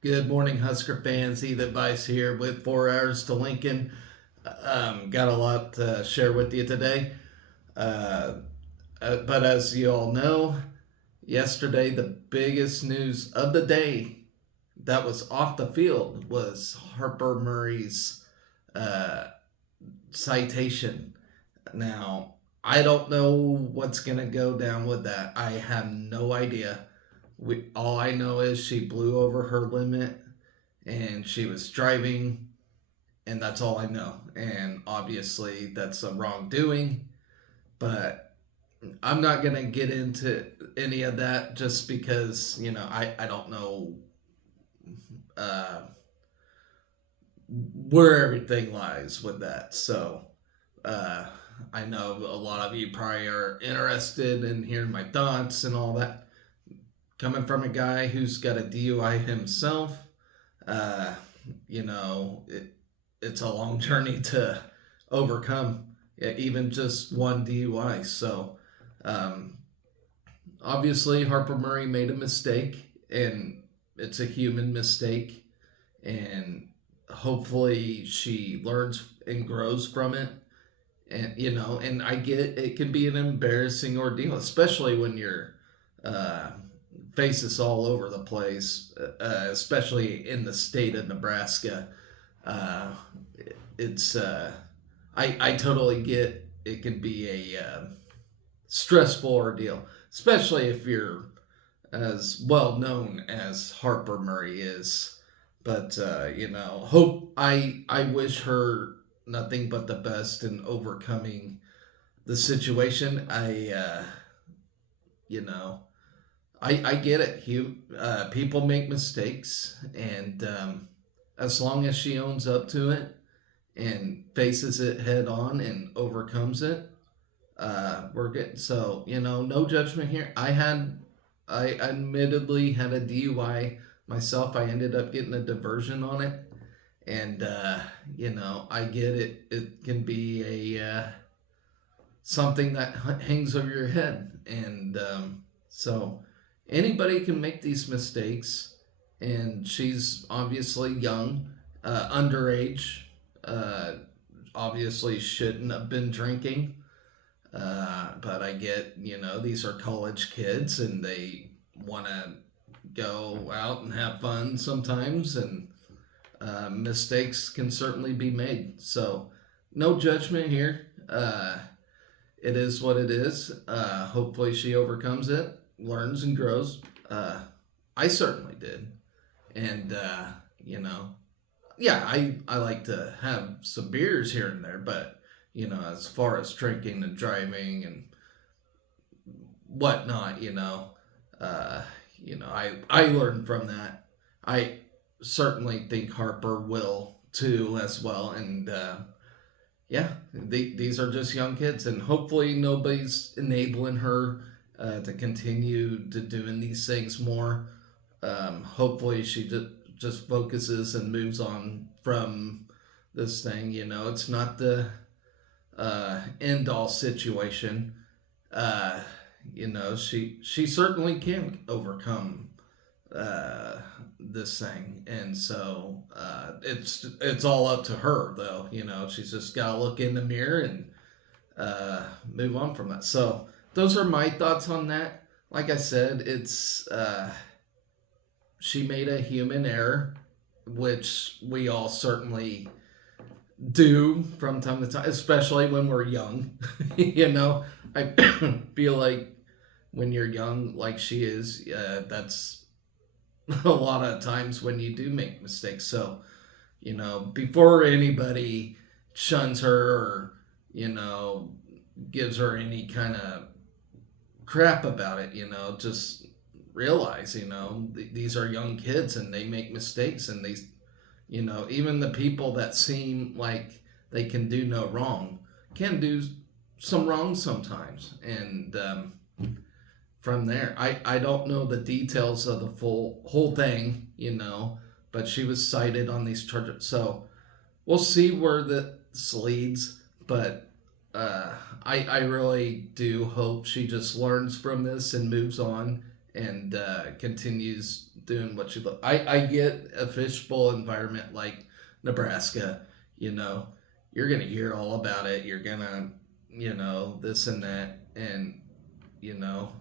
Good morning, Husker fans. Heath Advice here with 4 hours to Lincoln. Got a lot to share with you today. Uh, but as you all know, yesterday the biggest news of the day that was off the field was Harper Murray's uh, citation. Now, I don't know what's going to go down with that. I have no idea. All I know is she blew over her limit and she was driving, and that's all I know. And obviously, that's a wrongdoing, but I'm not gonna get into any of that just because I don't know uh, where everything lies with that. So uh, I know a lot of you probably are interested in hearing my thoughts and all that. Coming from a guy who's got a DUI himself, uh, it's a long journey to overcome, yeah, even just one DUI. So, um, obviously, Harper Murray made a mistake, and it's a human mistake, and hopefully she learns and grows from it. And I get it can be an embarrassing ordeal, especially when your uh, face is all over the place, especially in the state of Nebraska. Uh, it's I totally get it can be a stressful ordeal, especially if you're as well known as Harper Murray is. But hope I wish her nothing but the best in overcoming the situation. You know I get it. People make mistakes, and as long as she owns up to it and faces it head on and overcomes it, we're good. So no judgment here. I admittedly had a DUI myself. I ended up getting a diversion on it, and I get it. It can be a something that hangs over your head, and so anybody can make these mistakes. And she's obviously young, underage, uh, obviously shouldn't have been drinking. But I get, these are college kids and they want to go out and have fun sometimes, and mistakes can certainly be made. So, no judgment here. It is what it is. Hopefully, she overcomes it, learns, and grows. I certainly did. And, yeah, I like to have some beers here and there, but, as far as drinking and driving and whatnot, uh, I learned from that. I certainly think Harper will too as well. And, yeah, these are just young kids, and hopefully nobody's enabling her to continue to doing these things more. Hopefully she just focuses and moves on from this thing. It's not the end all situation. Uh, she certainly can overcome this thing, and so it's all up to her, though. She's just got to look in the mirror and move on from that. So those are my thoughts on that. Like I said, it's she made a human error, which we all certainly do from time to time, especially when we're young. I feel like when you're young, like she is, that's a lot of times when you do make mistakes. So, before anybody shuns her or, gives her any kind of crap about it, just realize, these are young kids and they make mistakes, and even the people that seem like they can do no wrong can do some wrong sometimes. And from there, I don't know the details of the whole thing, but she was cited on these charges. So we'll see where this leads. But I really do hope she just learns from this and moves on and continues doing what she loves. I get a fishbowl environment like Nebraska, you know, you're going to hear all about it. You're going to, this and that. And, you know,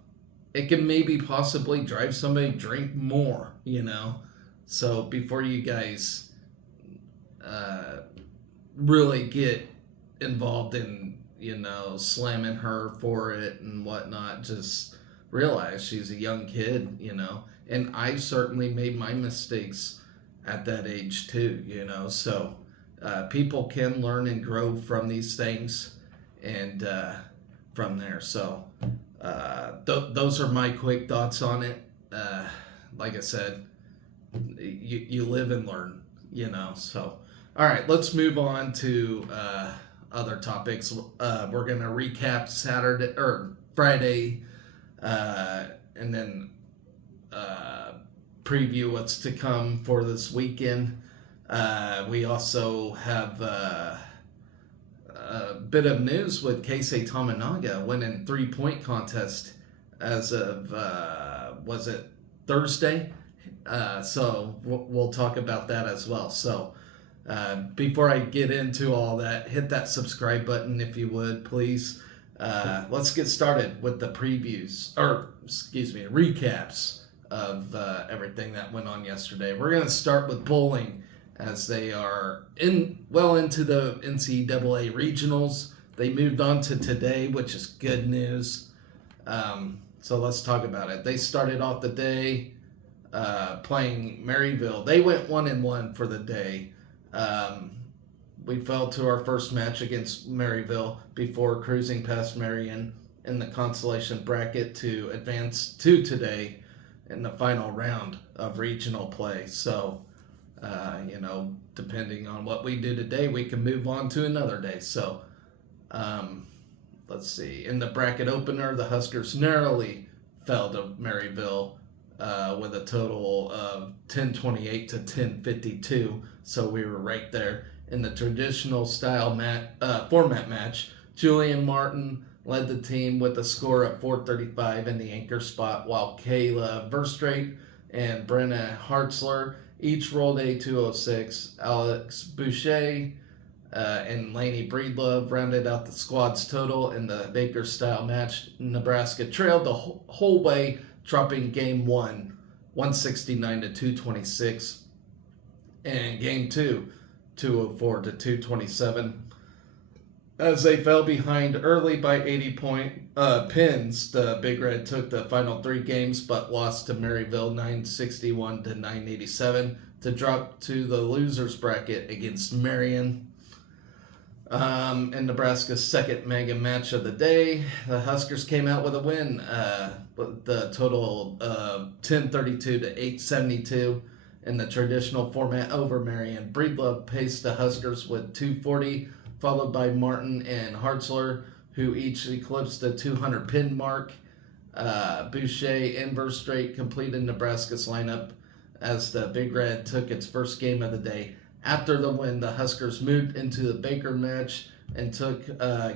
it can maybe possibly drive somebody to drink more, So before you guys uh, really get involved in, slamming her for it and whatnot, just realize she's a young kid, And I've certainly made my mistakes at that age too, So people can learn and grow from these things and from there. So those are my quick thoughts on it. Like I said, you live and learn, So, all right, let's move on to other topics. We're gonna recap Saturday or Friday, and then preview what's to come for this weekend. We also have a bit of news with Keisei Tamanaga winning 3-point contest as of was it Thursday? So we'll talk about that as well. So before I get into all that, hit that subscribe button if you would, please. Let's get started with the recaps of everything that went on yesterday. We're going to start with bowling as they are into the NCAA regionals. They moved on to today, which is good news. So let's talk about it. They started off the day playing Maryville. They went 1-1 for the day. We fell to our first match against Maryville before cruising past Marion in the consolation bracket to advance to today in the final round of regional play. So, depending on what we do today, we can move on to another day. So, let's see. In the bracket opener, the Huskers narrowly fell to Maryville with a total of 10-28 to 10-52. So we were right there. In the traditional style format match, Julian Martin led the team with a score of 435 in the anchor spot, while Kayla Verstrate and Brenna Hartzler each rolled a 206. Alex Boucher and Lainey Breedlove rounded out the squad's total in the Baker-style match. Nebraska trailed the whole way, dropping Game 1, 169 to 226, and Game 2, 204 to 227. As they fell behind early by 80-point pins, the Big Red took the final 3 games but lost to Maryville 961 to 987 to drop to the losers bracket against Marion. In Nebraska's second mega match of the day, the Huskers came out with a win, with the total of 1032 to 872 in the traditional format over Marion. Breedlove paced the Huskers with 240, followed by Martin and Hartzler, who each eclipsed the 200 pin mark. Boucher and Verstrate completed Nebraska's lineup as the Big Red took its first game of the day. After the win, the Huskers moved into the Baker match and took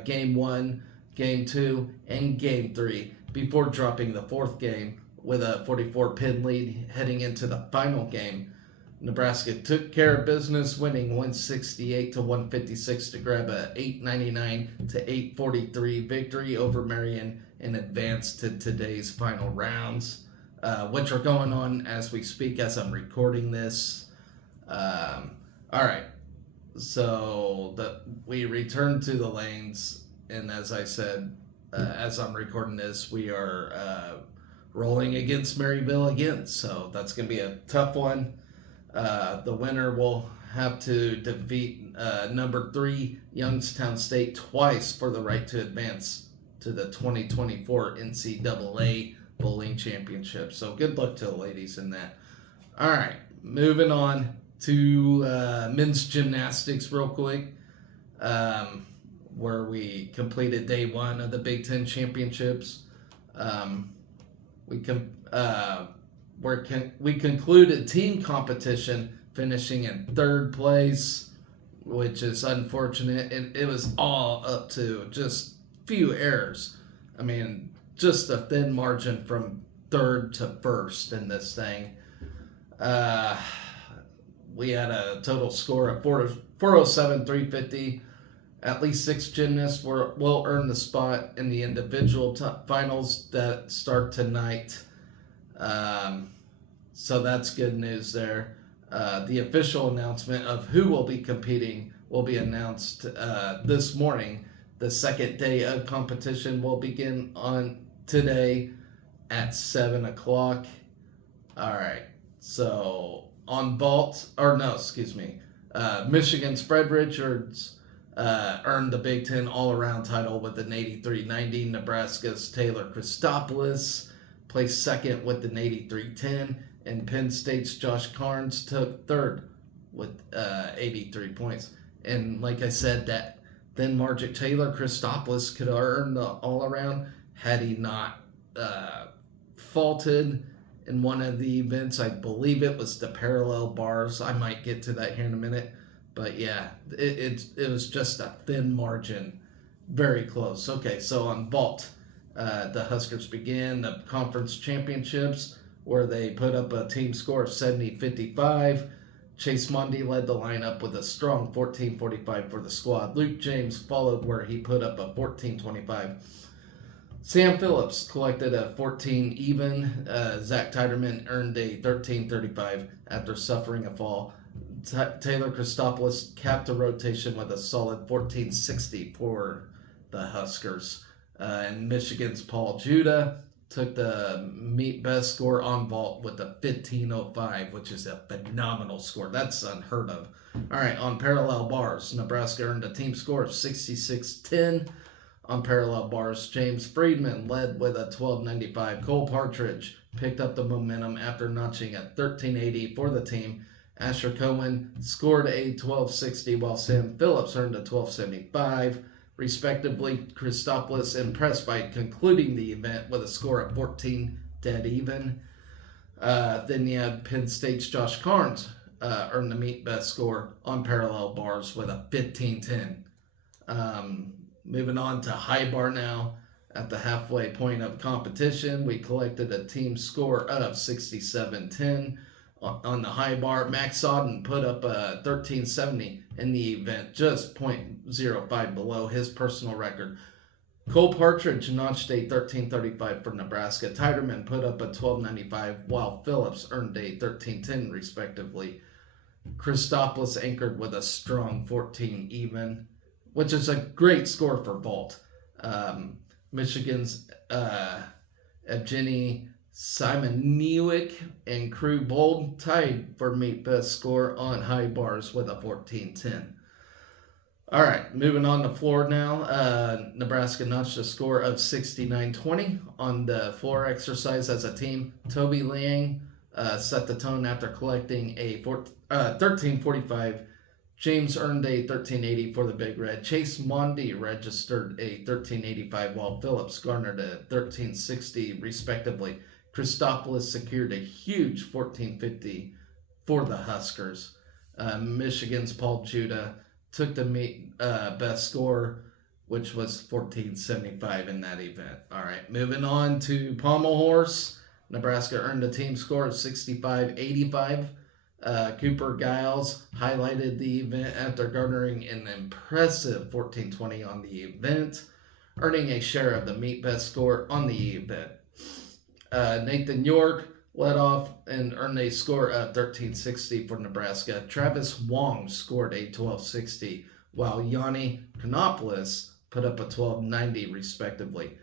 Game 1, Game 2, and Game 3 before dropping the 4th game with a 44-pin lead heading into the final game. Nebraska took care of business, winning 168 to 156 to grab a 899 to 843 victory over Marion and advance to today's final rounds, which are going on as we speak as I'm recording this. All right, so we return to the lanes, and as I said, as I'm recording this, we are rolling against Maryville again, so that's going to be a tough one. The winner will have to defeat number 3 Youngstown State twice for the right to advance to the 2024 NCAA Bowling Championship. So good luck to the ladies in that. All right, moving on to men's gymnastics real quick, where we completed day 1 of the Big Ten Championships. We concluded team competition, finishing in 3rd place, which is unfortunate. It was all up to just few errors. I mean, just a thin margin from third to first in this thing. We had a total score of 407, 350. At least 6 gymnasts will earn the spot in the individual finals that start tonight. So that's good news there. The official announcement of who will be competing will be announced this morning. The second day of competition will begin on today at 7 o'clock. All right. So on vault, Michigan's Fred Richards earned the Big Ten all-around title with an 83.90. Nebraska's Taylor Christopoulos placed second with an 83.10. And Penn State's Josh Carnes took third with 83 points. And like I said, that then Margic Taylor Christopoulos could have earned the all-around had he not faulted in one of the events. I believe it was the parallel bars. I might get to that here in a minute. But yeah, it was just a thin margin. Very close. Okay, so on vault, the Huskers began the conference championships where they put up a team score of 70-55. Chase Mundy led the lineup with a strong 14-45 for the squad. Luke James followed where he put up a 14-25. Sam Phillips collected a 14 even. Zach Tiderman earned a 13-35 after suffering a fall. Taylor Christopoulos capped the rotation with a solid 14-60 for the Huskers. And Michigan's Paul Judah took the meet best score on vault with a 15.05, which is a phenomenal score. That's unheard of. All right, on parallel bars, Nebraska earned a team score of 66-10. On parallel bars, James Friedman led with a 12.95. Cole Partridge picked up the momentum after notching a 13.80 for the team. Asher Cohen scored a 12.60, while Sam Phillips earned a 12.75. Respectively, Christopoulos impressed by concluding the event with a score of 14 dead even. Then you have Penn State's Josh Carnes earned the meet best score on parallel bars with a 15-10. Moving on to high bar now. At the halfway point of competition, we collected a team score of 67-10. On the high bar, Max Auden put up a 13.70 in the event, just 0.05 below his personal record. Cole Partridge notched a 13.35 for Nebraska. Tiderman put up a 12.95, while Phillips earned a 13.10 respectively. Christopoulos anchored with a strong 14 even, which is a great score for vault. Michigan's Evgeny Simoniuk and Crew Bold tied for meet best score on high bars with a 14-10. All right, moving on to floor now. Nebraska notched a score of 69-20 on the floor exercise as a team. Toby Liang set the tone after collecting a 13.45. James earned a 13.80 for the Big Red. Chase Mundy registered a 13.85, while Phillips garnered a 13.60 respectively. Christopoulos secured a huge 14.50 for the Huskers. Michigan's Paul Judah took the meet best score, which was 14.75 in that event. All right, moving on to pommel horse. Nebraska earned a team score of 65-85. Cooper Giles highlighted the event after garnering an impressive 14.20 on the event, earning a share of the meet best score on the event. Nathan York led off and earned a score of 13.60 for Nebraska. Travis Wong scored a 12.60, while Yanni Konopoulos put up a 12.90 respectively.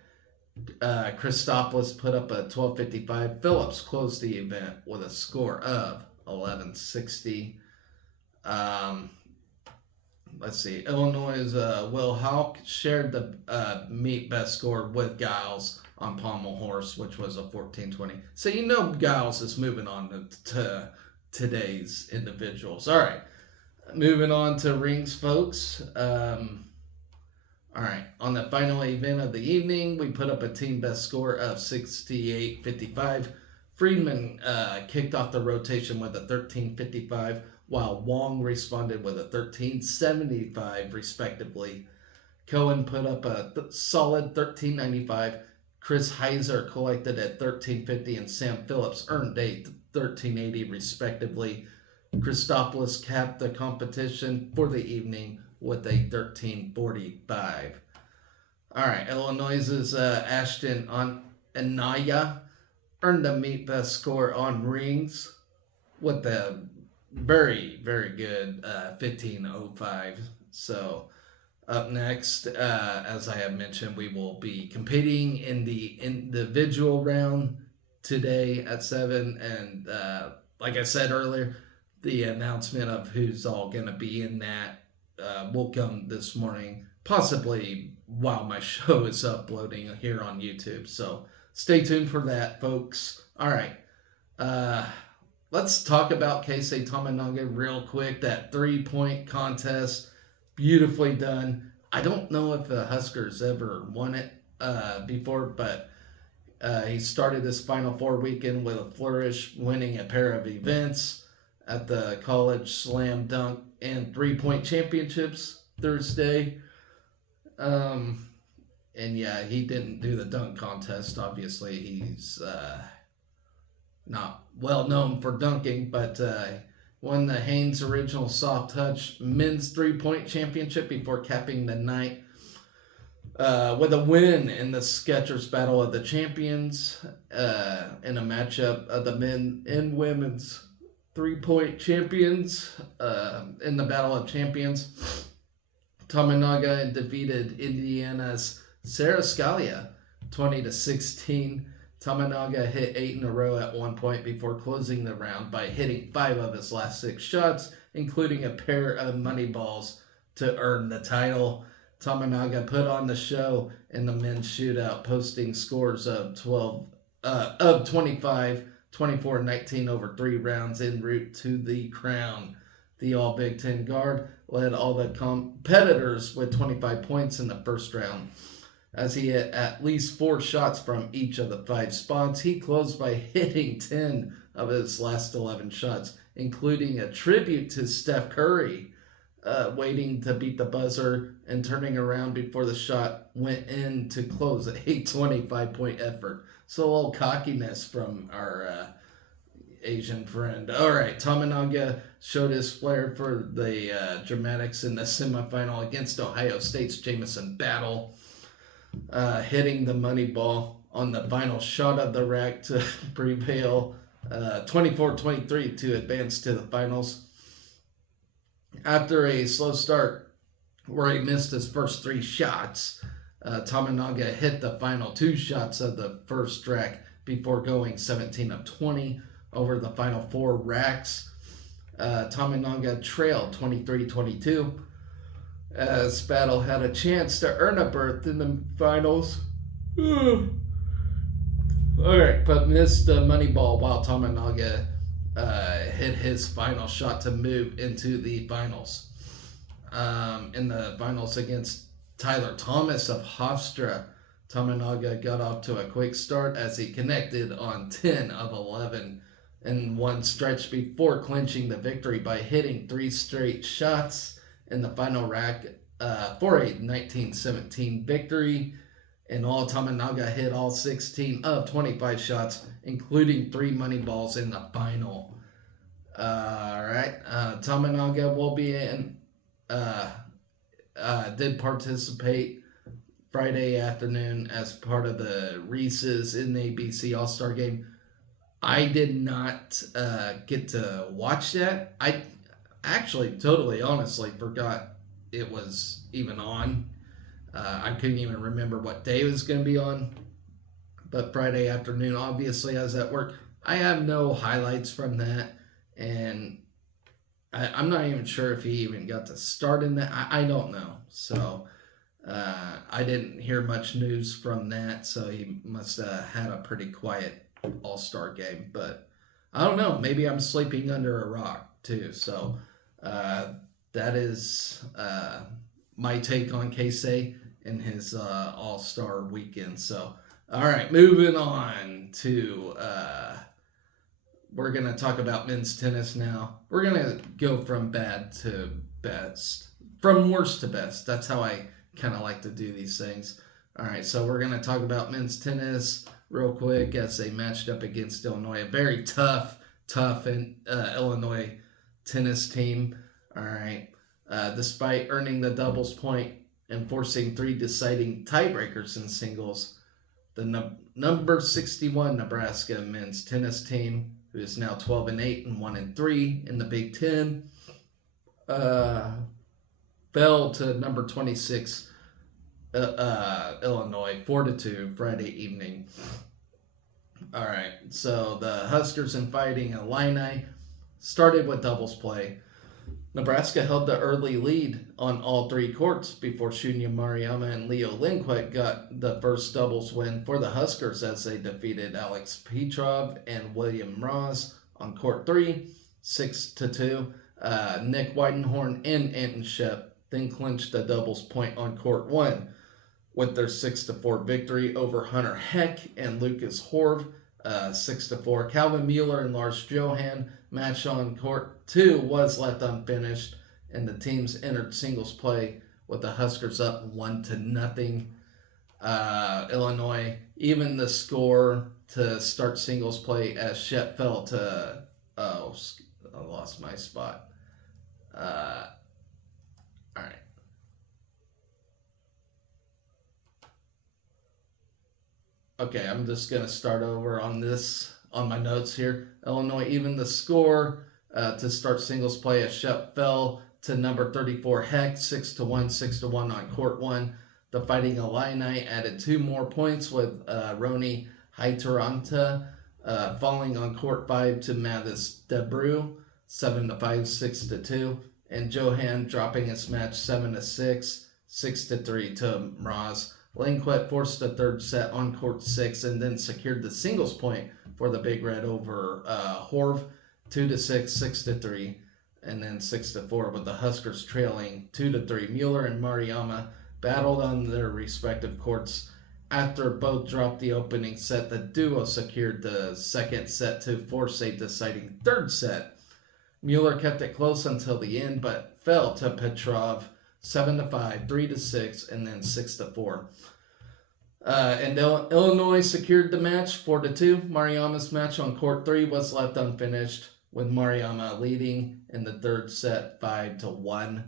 Christopoulos put up a 12.55. Phillips closed the event with a score of 11.60. Let's see. Illinois' Will Houck shared the meet best score with Giles on pommel horse, which was a 14.20. So you know Giles is moving on to today's individuals. All right. Moving on to rings, folks. All right. On the final event of the evening, we put up a team best score of 68.55. Friedman kicked off the rotation with a 13.55, while Wong responded with a 13.75, respectively. Cohen put up a solid 13.95. Chris Heiser collected at 1350 and Sam Phillips earned a 1380 respectively. Christopoulos capped the competition for the evening with a 1345. All right, Illinois' Ashton Anaya earned the meet best score on rings with a very, very good 1505. So up next, as I have mentioned, we will be competing in the individual round today at 7. And like I said earlier, the announcement of who's all going to be in that will come this morning, possibly while my show is uploading here on YouTube. So stay tuned for that, folks. All right. Let's talk about Keisei Tominaga real quick. That 3-point contest, beautifully done. I don't know if the Huskers ever won it before, but he started this Final Four weekend with a flourish, winning a pair of events at the College Slam Dunk and 3-point championships Thursday. And yeah, he didn't do the dunk contest. Obviously, he's not well known for dunking, but won the Haynes Original Soft Touch Men's 3-point Championship before capping the night with a win in the Skechers Battle of the Champions in a matchup of the men and women's 3-point champions in the Battle of Champions. Tominaga defeated Indiana's Sarah Scalia 20-16. Tominaga hit 8 in a row at one point before closing the round by hitting 5 of his last 6 shots, including a pair of money balls to earn the title. Tominaga put on the show in the men's shootout, posting scores of 25, 24, 19 over 3 rounds en route to the crown. The All-Big Ten guard led all the competitors with 25 points in the first round. As he hit at least 4 shots from each of the 5 spots, he closed by hitting 10 of his last 11 shots, including a tribute to Steph Curry, waiting to beat the buzzer and turning around before the shot went in to close a 25-point effort. So a little cockiness from our Asian friend. All right, Tominaga showed his flair for the dramatics in the semifinal against Ohio State's Jamison Battle, hitting the money ball on the final shot of the rack to prevail 24-23 to advance to the finals. After a slow start where he missed his first 3 shots, Tominaga hit the final 2 shots of the first rack before going 17 of 20 over the final 4 racks. Tominaga trailed 23-22 as Battle had a chance to earn a berth in the finals. Alright, but missed the money ball while Tominaga hit his final shot to move into the finals. In the finals against Tyler Thomas of Hofstra, Tominaga got off to a quick start as he connected on 10 of 11 in one stretch before clinching the victory by hitting 3 straight shots in the final rack for a 19-17 victory. In all, Tominaga hit all 16 of 25 shots, including 3 money balls in the final. Tominaga will be in, did participate Friday afternoon as part of the Reese's in the ABC All-Star Game. I did not get to watch that. I actually totally honestly forgot it was even on. I couldn't even remember what day it was going to be on. But Friday afternoon, obviously, I was at work. I have no highlights from that. And I'm not even sure if he even got to start in that. I don't know. So I didn't hear much news from that. So he must have had a pretty quiet All-Star game. But I don't know. Maybe I'm sleeping under a rock too. So that is my take on Keisei in his All-Star weekend. So, all right, moving on to, we're going to talk about men's tennis now. We're going to go from bad to best, from worst to best. That's how I kind of like to do these things. All right, so we're going to talk about men's tennis real quick as they matched up against Illinois. A very tough Illinois tennis team. All right. Despite earning the doubles point and forcing 3 deciding tiebreakers in singles, the number 61 Nebraska men's tennis team, who is now 12-8 and 1-3 in the Big Ten, fell to number 26 Illinois 4-2 Friday evening. All right, so the Huskers and Fighting Illini started with doubles play. Nebraska held the early lead on all 3 courts before Shunya Mariama and Leo Lindquist got the first doubles win for the Huskers as they defeated Alex Petrov and William Ross on court 3, 6-2. Nick Weidenhorn and Anton Shep then clinched the doubles point on court 1 with their 6-4 victory over Hunter Heck and Lucas Horv, 6-4. Calvin Mueller and Lars Johan match on court 2 was left unfinished, and the teams entered singles play with the Huskers up 1-0. Illinois even the score to start singles play as Shep fell to I lost my spot. All right. Okay, I'm just going to start over on my notes here. Illinois even the score to start singles play as Shep fell to number 34 Heck, 6-1, 6-1 on court 1. The Fighting Illini added 2 more points with Roni Haitaranta falling on court 5 to Mathis Debrew, 7-5, 6-2. And Johan dropping his match 7-6, 6-3 to Mraz. Lindquist forced the third set on court 6 and then secured the singles point for the Big Red over Horv, 2-6, 6-3, and then 6-4 with the Huskers trailing 2-3. Mueller and Mariama battled on their respective courts. After both dropped the opening set, the duo secured the second set to force a deciding third set. Mueller kept it close until the end, but fell to Petrov 7-5, 3-6, and then 6-4. And Illinois secured the match 4-2. Mariama's match on court 3 was left unfinished, with Mariama leading in the third set 5-1.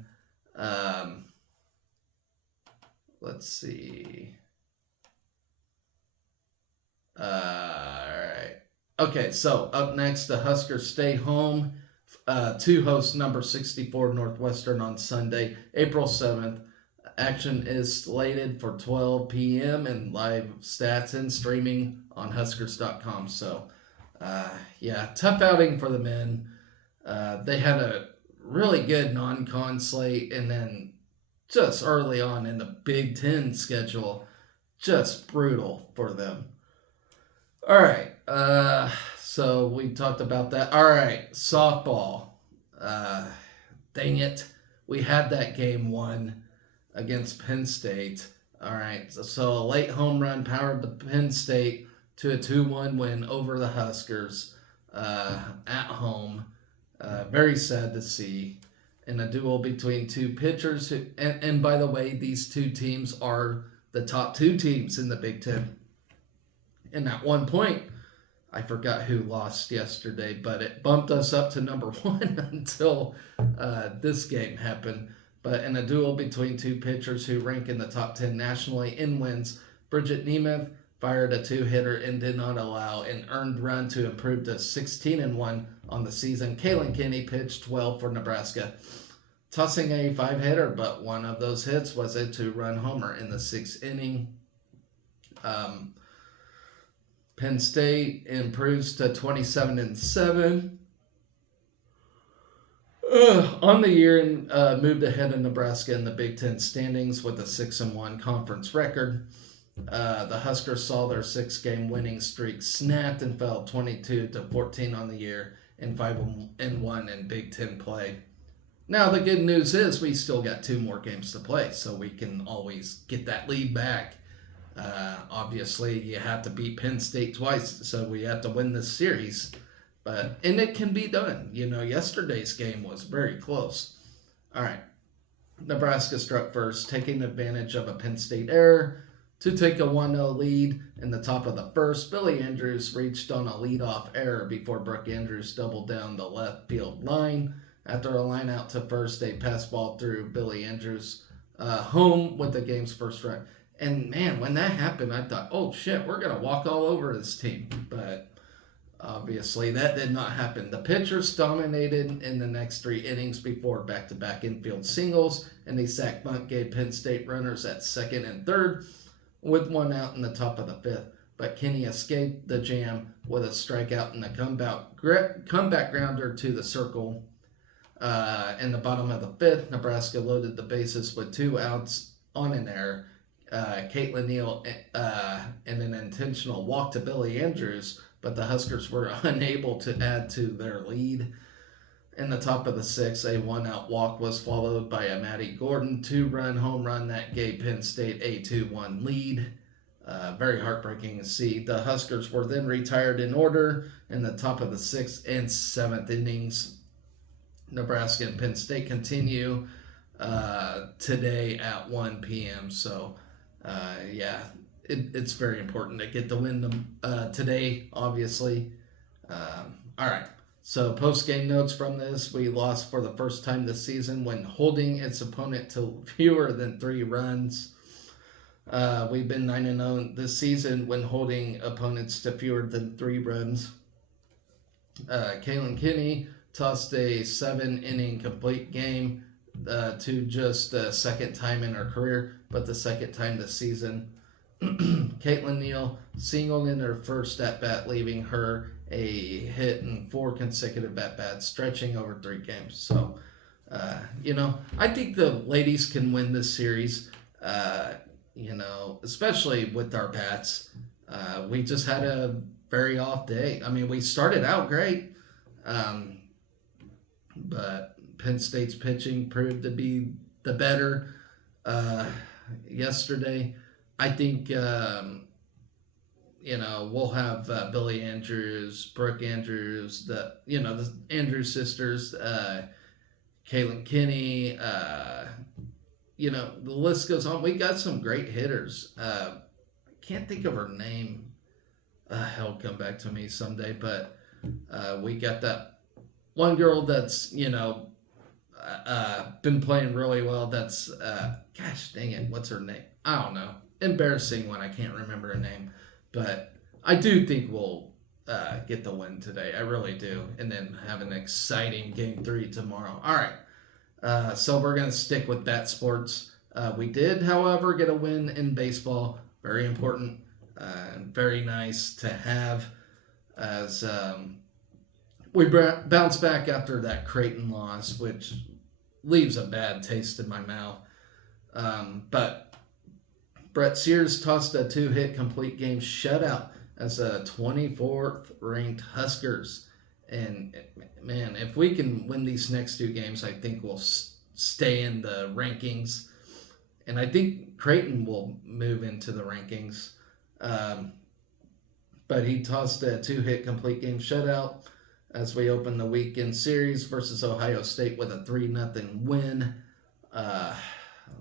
Let's see. All right. Okay, so up next, the Huskers stay home to host number 64 Northwestern on Sunday, April 7th. Action is slated for 12 p.m. and live stats and streaming on Huskers.com. So, tough outing for the men. They had a really good non-con slate, and then just early on in the Big Ten schedule, just brutal for them. All right, so we talked about that. All right, softball. Dang it. We had that game won against Penn State. All right, so a late home run powered the Penn State to a 2-1 win over the Huskers at home. Very sad to see. In a duel between 2 pitchers. And by the way, these 2 teams are the top 2 teams in the Big Ten. And at one point, I forgot who lost yesterday, but it bumped us up to number 1 until this game happened. But in a duel between 2 pitchers who rank in the top 10 nationally in wins, Bridget Nemeth fired a 2-hitter and did not allow an earned run to improve to 16-1 on the season. Kaylin Kinney pitched well for Nebraska, tossing a 5-hitter, but one of those hits was a 2-run homer in the 6th inning. Penn State improves to 27-7 on the year and moved ahead of Nebraska in the Big Ten standings with a 6-1 conference record. The Huskers saw their 6-game winning streak snapped and fell 22-14 on the year and 5-1 in Big Ten play. Now the good news is we still got 2 more games to play, so we can always get that lead back. Obviously, you have to beat Penn State twice, so we have to win this series. And it can be done. Yesterday's game was very close. All right. Nebraska struck first, taking advantage of a Penn State error. to take a 1-0 lead in the top of the first. Billy Andrews reached on a leadoff error before Brooke Andrews doubled down the left field line. After a line out to first, a pass ball through Billy Andrews home with the game's first run. And man, when that happened, I thought, oh shit, we're going to walk all over this team. But obviously, that did not happen. The pitchers dominated in the next 3 innings before back-to-back infield singles, and a sac bunt gave Penn State runners at second and third with 1 out in the top of the 5th. But Kenny escaped the jam with a strikeout and a comeback grounder to the circle. In the bottom of the 5th, Nebraska loaded the bases with 2 outs on an error. Caitlin Neal and an intentional walk to Billy Andrews, but the Huskers were unable to add to their lead. In the top of the 6th, a 1-out walk was followed by a Maddie Gordon 2-run home run that gave Penn State a 2-1 lead. Very heartbreaking to see. The Huskers were then retired in order in the top of the 6th and 7th innings. Nebraska and Penn State continue today at 1 p.m. So, it's very important to get the win today, obviously. All right. So post-game notes from this: we lost for the first time this season when holding its opponent to fewer than 3 runs. We've been 9-0 this season when holding opponents to fewer than 3 runs. Kaylin Kinney tossed a 7-inning complete game to just the second time in her career, but the second time this season. Caitlin Neal singled in her first at-bat, leaving her a hit in 4 consecutive at-bats, stretching over 3 games. So, I think the ladies can win this series, especially with our bats. We just had a very off day. I mean, we started out great, but Penn State's pitching proved to be the better yesterday. I think, we'll have Billy Andrews, Brooke Andrews, the Andrews sisters, Kaylin Kinney, the list goes on. We got some great hitters. I can't think of her name. Hell, come back to me someday. But we got that one girl that's, been playing really well. That's, gosh dang it, what's her name? I don't know. Embarrassing when I can't remember her name. But I do think we'll get the win today. I really do. And then have an exciting Game 3 tomorrow. All right. So we're going to stick with that sports. We did, however, get a win in baseball. Very important. Very nice to have as we bounce back after that Creighton loss, which leaves a bad taste in my mouth. But Brett Sears tossed a 2-hit complete game shutout as a 24th ranked Huskers. And man, if we can win these next 2 games, I think we'll stay in the rankings. And I think Creighton will move into the rankings. But he tossed a 2-hit complete game shutout as we open the weekend series versus Ohio State with a 3-0 win.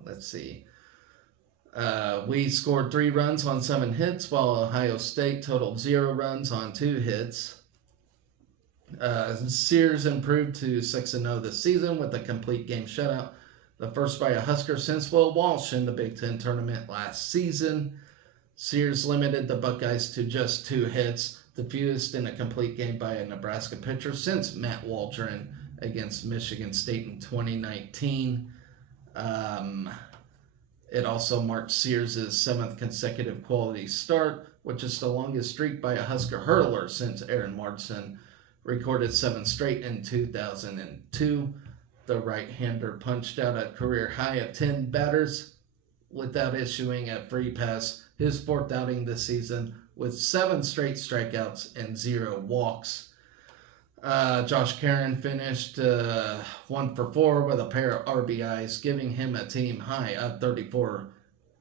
Let's see. We scored 3 runs on 7 hits, while Ohio State totaled 0 runs on 2 hits. Sears improved to 6-0 this season with a complete game shutout, the first by a Husker since Will Walsh in the Big Ten tournament last season. Sears limited the Buckeyes to just 2 hits, the fewest in a complete game by a Nebraska pitcher since Matt Waldron against Michigan State in 2019. It also marked Sears' 7th consecutive quality start, which is the longest streak by a Husker hurler since Aaron Martson recorded 7 straight in 2002. The right-hander punched out a career high of 10 batters without issuing a free pass, his 4th outing this season, with 7 straight strikeouts and 0 walks. Josh Caron finished 1 for 4 with a pair of RBIs, giving him a team high of 34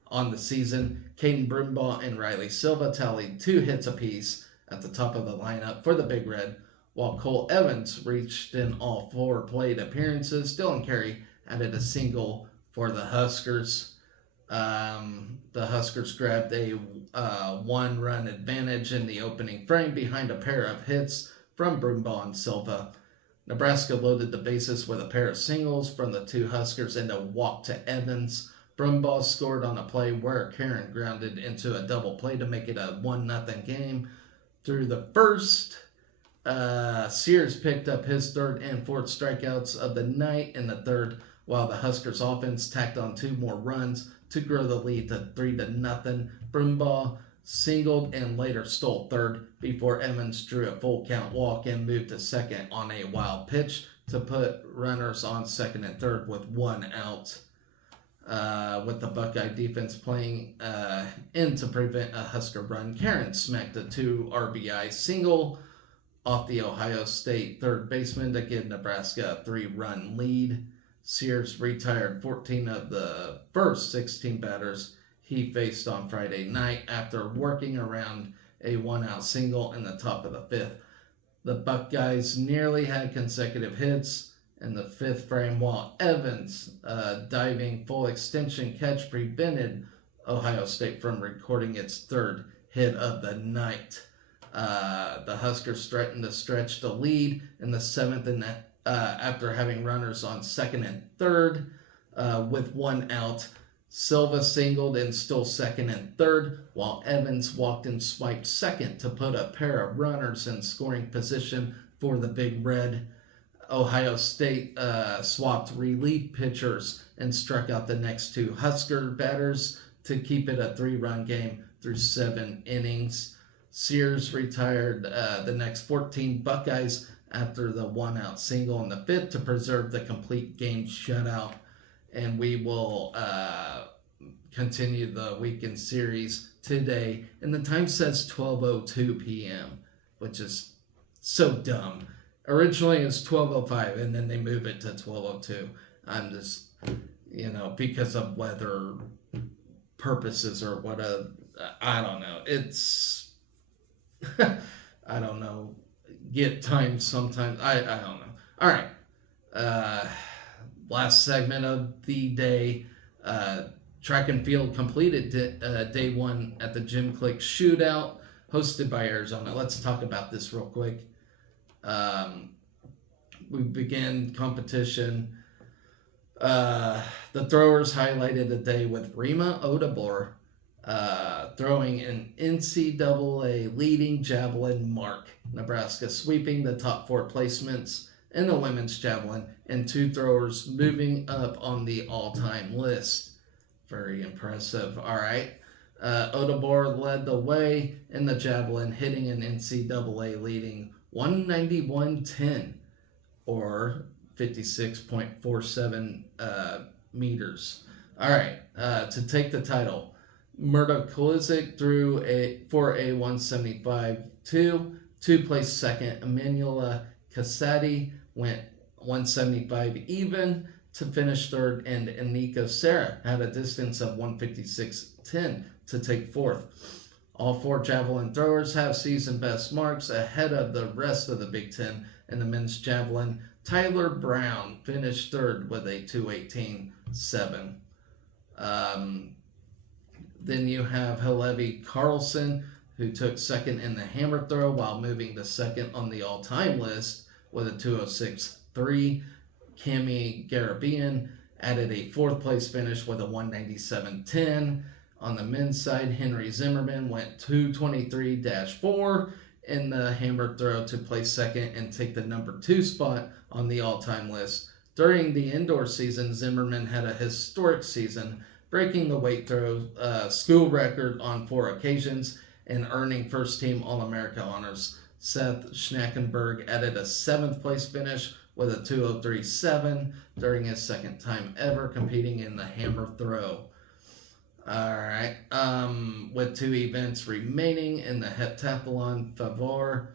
on the season. Caden Brumbaugh and Riley Silva tallied 2 hits apiece at the top of the lineup for the Big Red, while Cole Evans reached in all 4 plate appearances. Dylan Carey added a single for the Huskers. The Huskers grabbed a one-run advantage in the opening frame behind a pair of hits from Brumbaugh and Silva. Nebraska loaded the bases with a pair of singles from the two Huskers and a walk to Evans. Brumbaugh scored on a play where Karen grounded into a double play to make it a 1-0 game. Through the first, Sears picked up his third and fourth strikeouts of the night in the third, while the Huskers offense tacked on 2 more runs to grow the lead to 3-0. Brumbaugh singled and later stole third before Evans drew a full count walk and moved to second on a wild pitch to put runners on second and third with 1 out. With the Buckeye defense playing in to prevent a Husker run, Karen smacked a 2 RBI single off the Ohio State third baseman to give Nebraska a 3-run lead. Sears retired 14 of the first 16 batters he faced on Friday night after working around a 1-out single in the top of the 5th. The Buckeyes nearly had consecutive hits in the 5th frame, while Evans' diving full extension catch prevented Ohio State from recording its third hit of the night. The Huskers threatened to stretch the lead in the 7th and after having runners on second and third with 1 out. Silva singled and stole second and third, while Evans walked and swiped second to put a pair of runners in scoring position for the Big Red. Ohio State swapped relief pitchers and struck out the next 2 Husker batters to keep it a 3-run game through 7 innings. Sears retired the next 14 Buckeyes after the 1-out single in the 5th to preserve the complete game shutout. And we will continue the weekend series today. And the time says 12:02 p.m., which is so dumb. Originally it was 12:05, and then they move it to 12:02. I'm just, because of weather purposes or what I don't know. It's, I don't know. Get time sometimes. I don't know. All right. Last segment of the day. Track and field completed day 1 at the Gym Click Shootout hosted by Arizona. Let's talk about this real quick. We began competition. The throwers highlighted the day with Rima Odabor throwing an NCAA leading javelin mark. Nebraska sweeping the top 4 placements in the women's javelin, and 2 throwers moving up on the all-time list. Very impressive. All right. Odabor led the way in the javelin, hitting an NCAA leading 191.10 or 56.47 meters. All right. To take the title, Murdo Kalizik threw for a 175.2. To place second, Emanuela Casati went 175 even to finish third, and Eniko Serra had a distance of 156.10 to take fourth. All 4 javelin throwers have season best marks ahead of the rest of the Big Ten. In the men's javelin, Tyler Brown finished third with a 218.7. Then you have Halevi Carlson, who took second in the hammer throw while moving to second on the all-time list with a 206.3. Cami Garabian added a 4th place finish with a 197.10. On the men's side, Henry Zimmerman went 223-4 in the hammer throw to place second and take the number 2 spot on the all-time list. During the indoor season, Zimmerman had a historic season, breaking the weight throw school record on 4 occasions and earning first-team All-America honors. Seth Schnackenberg added a 7th place finish with a 203.7 during his second time ever competing in the hammer throw. All right. With 2 events remaining in the heptathlon, Favor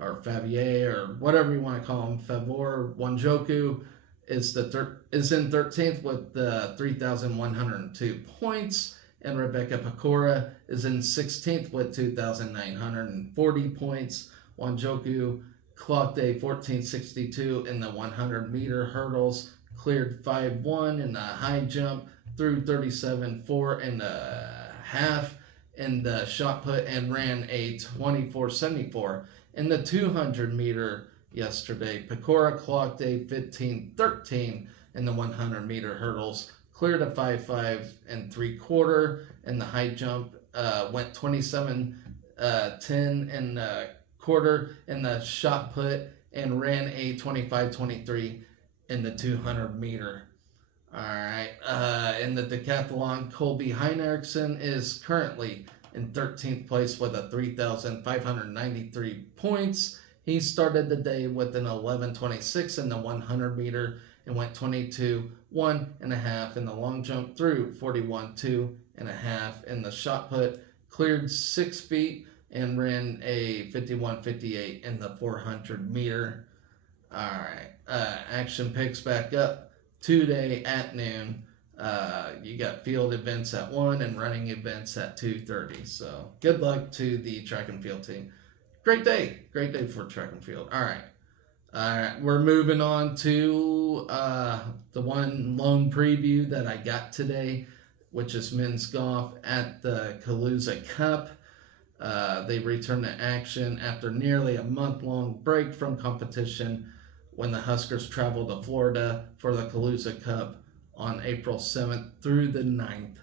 or Favier or whatever you want to call him, Favor Wanjoku is in 13th with 3,102 points, and Rebecca Pecora is in 16th with 2,940 points. Wanjoku clocked a 14.62 in the 100-meter hurdles, cleared 5-1 in the high jump, threw 37.4 in the half in the shot put, and ran a 24.74 in the 200 meter yesterday. Pecora clocked a 15.13 in the 100 meter hurdles, cleared a 5.5 and 3/4 in the high jump, went 27.10 in the quarter in the shot put, and ran a 25.23 in the 200 meter. All right. In the decathlon, Colby Heinrichsen is currently in 13th place with a 3,593 points. He started the day with an 11.26 in the 100 meter and went 22.1.5 in the long jump, through 41.2.5 in the shot put, cleared 6 feet, and ran a 51.58 in the 400 meter. All right. Action picks back up today at noon. You got field events at 1 and running events at 2:30. So good luck to the track and field team. Great day for track and field. All right. We're moving on to the one lone preview that I got today, which is men's golf at the Calusa Cup. They return to action after nearly a month-long break from competition when the Huskers traveled to Florida for the Calusa Cup on April 7th through the 9th.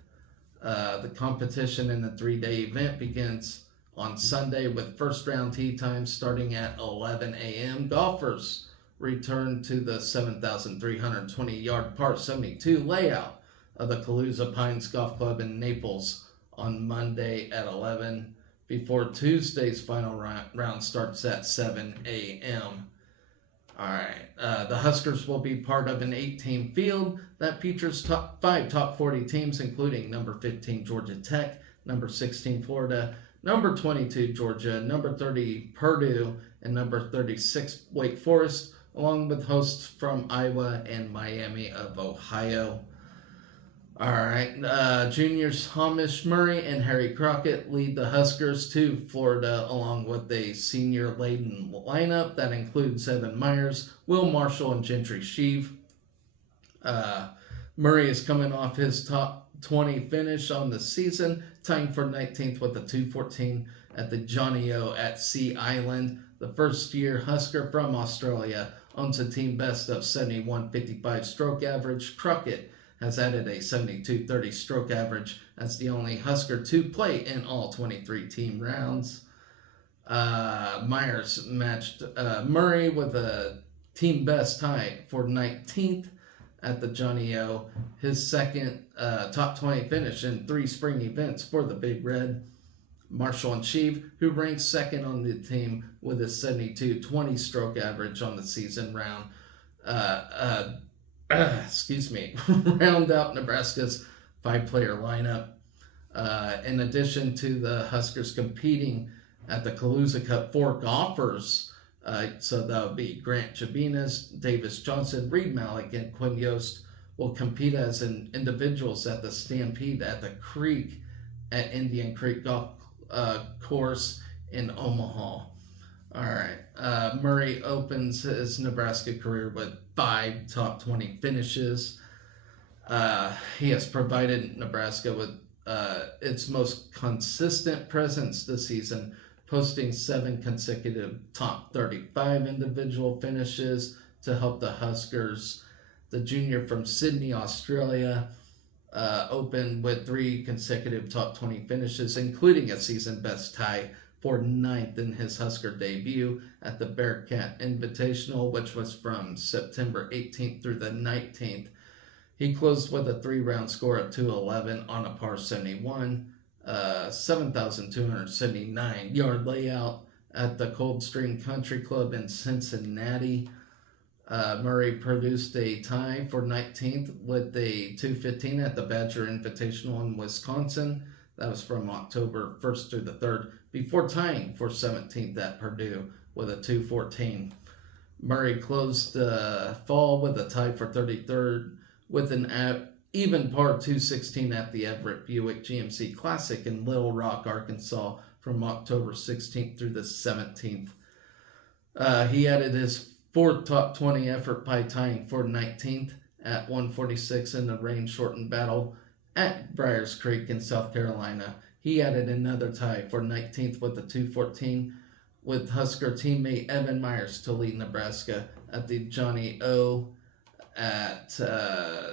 The competition in the 3-day event begins on Sunday with first round tee time starting at 11 a.m. Golfers return to the 7,320-yard par 72 layout of the Calusa Pines Golf Club in Naples on Monday at 11 before Tuesday's final round starts at 7 a.m. All right. The Huskers will be part of an 8-team field that features five top 40 teams, including number 15 Georgia Tech, number 16 Florida, number 22 Georgia, number 30 Purdue, and number 36 Wake Forest, along with hosts from Iowa and Miami of Ohio. All right. Juniors Harper Murray and Harry Crockett lead the Huskers to Florida, along with a senior-laden lineup that includes Evan Myers, Will Marshall, and Gentry Sheave. Murray is coming off his top 20 finish on the season, tying for 19th with a 2:14 at the Johnny O at Sea Island. The first-year Husker from Australia owns a team best of 71.55 stroke average. Crockett has added a 72.30 stroke average as the only Husker to play in all 23 team rounds. Myers matched Murray with a team best tie for 19th at the Johnny O, his second top 20 finish in 3 spring events for the Big Red. Marshall and Sheave, who ranks second on the team with a 72.20 stroke average on the season round, round out Nebraska's 5-player lineup. In addition to the Huskers competing at the Calusa Cup, 4 golfers, so that would be Grant Chabinas, Davis Johnson, Reed Malik, and Quinn Yost, will compete as individuals at the Stampede at the Creek at Indian Creek Golf Course in Omaha. All right. Murray opens his Nebraska career with 5 top 20 finishes. He has provided Nebraska with its most consistent presence this season, posting 7 consecutive top 35 individual finishes to help the Huskers. The junior from Sydney, Australia, opened with 3 consecutive top 20 finishes, including a season best tie for 9th in his Husker debut at the Bearcat Invitational, which was from September 18th through the 19th. He closed with a 3-round score of 211 on a par 71, 7,279-yard layout at the Coldstream Country Club in Cincinnati. Murray produced a tie for 19th with a 2:15 at the Badger Invitational in Wisconsin. That was from October 1st through the 3rd, before tying for 17th at Purdue with a 2:14. Murray closed the fall with a tie for 33rd with an even par 2:16 at the Everett Buick GMC Classic in Little Rock, Arkansas from October 16th through the 17th. He added his 4th top 20 effort by tying for 19th at 146 in the rain-shortened battle at Briars Creek in South Carolina. He added another tie for 19th with a 214, with Husker teammate Evan Myers to lead Nebraska at the Johnny O at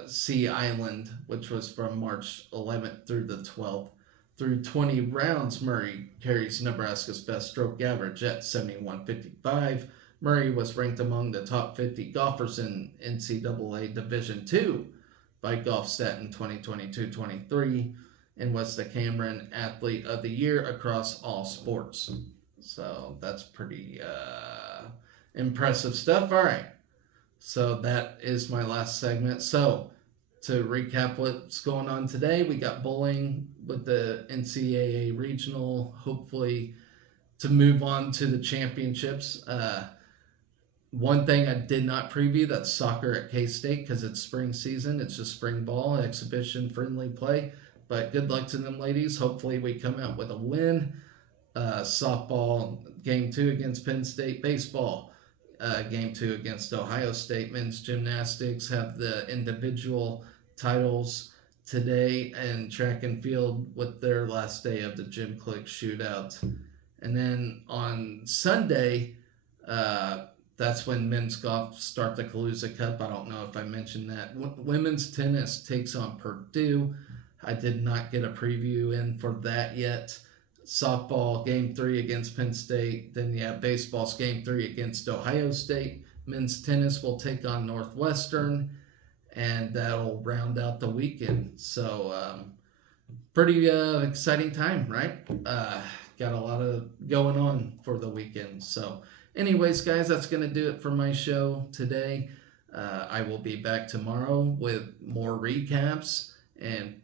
Sea Island, which was from March 11th through the 12th. Through 20 rounds, Murray carries Nebraska's best stroke average at 71.55. Murray was ranked among the top 50 golfers in NCAA Division II by GolfStat in 2022-23 and was the Cameron Athlete of the Year across all sports. So that's pretty impressive stuff. All right. So that is my last segment. So to recap what's going on today, we got bowling with the NCAA regional, hopefully to move on to the championships. One thing I did not preview, that's soccer at K-State because it's spring season. It's just spring ball, exhibition, friendly play. But good luck to them ladies. Hopefully we come out with a win. Softball, game 2 against Penn State. Baseball, game 2 against Ohio State. Men's gymnastics have the individual titles today, and track and field with their last day of the Gym Click shootout. And then on Sunday, that's when men's golf start the Calusa Cup. I don't know if I mentioned that. Women's tennis takes on Purdue. I did not get a preview in for that yet. Softball, game 3 against Penn State. Then you have baseball's game 3 against Ohio State. Men's tennis will take on Northwestern, and that'll round out the weekend. So pretty exciting time, right? Got a lot of going on for the weekend. So anyways, guys, that's going to do it for my show today. I will be back tomorrow with more recaps and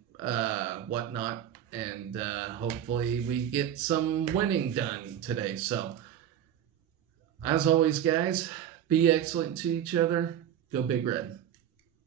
whatnot. And hopefully we get some winning done today. So as always, guys, be excellent to each other. Go Big Red.